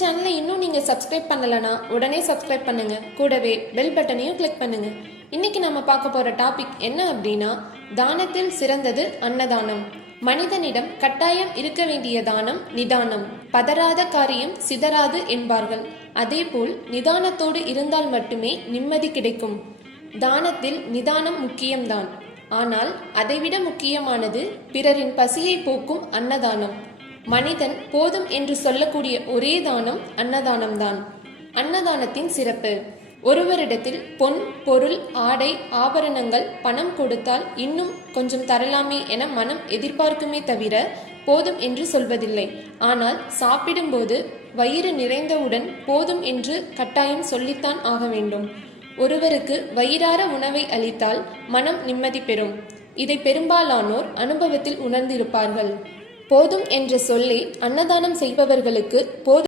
சேனலை இன்னும் நீங்க சப்ஸ்கிரைப் பண்ணலனா உடனே சப்ஸ்கிரைப் பண்ணுங்க. கூடவே பெல் பட்டனையும் கிளிக் பண்ணுங்க. இன்னைக்கு நம்ம பார்க்க போற டாபிக் என்ன அப்படின்னா, தானத்தில் சிறந்தது அன்னதானம். மனிதனிடம் கட்டாயம் இருக்க வேண்டிய தானம் நிதானம். பதறாத காரியம் சிதறாது என்பார்கள். அதேபோல் நிதானத்தோடு இருந்தால் மட்டுமே நிம்மதி கிடைக்கும். தானத்தில் நிதானம் முக்கியம்தான். ஆனால் அதைவிட முக்கியமானது பிறரின் பசியை போக்கும் அன்னதானம். மனிதன் போதும் என்று சொல்லக்கூடிய ஒரே தானம் அன்னதானம்தான். அன்னதானத்தின் சிறப்பு: ஒருவரிடத்தில் பொன், பொருள், ஆடை, ஆபரணங்கள், பணம் கொடுத்தால் இன்னும் கொஞ்சம் தரலாமே என மனம் எதிர்பார்க்குமே தவிர போதும் என்று சொல்வதில்லை. ஆனால் சாப்பிடும்போது வயிறு நிறைந்தவுடன் போதும் என்று கட்டாயம் சொல்லித்தான் ஆக வேண்டும். ஒருவருக்கு வயிறார உணவை அளித்தால் மனம் நிம்மதி பெறும். இதை பெரும்பாலானோர் அனுபவத்தில் உணர்ந்திருப்பார்கள். போதும் என்ற சொல்லே அன்னதானம் செய்பவர்களுக்கு போதும்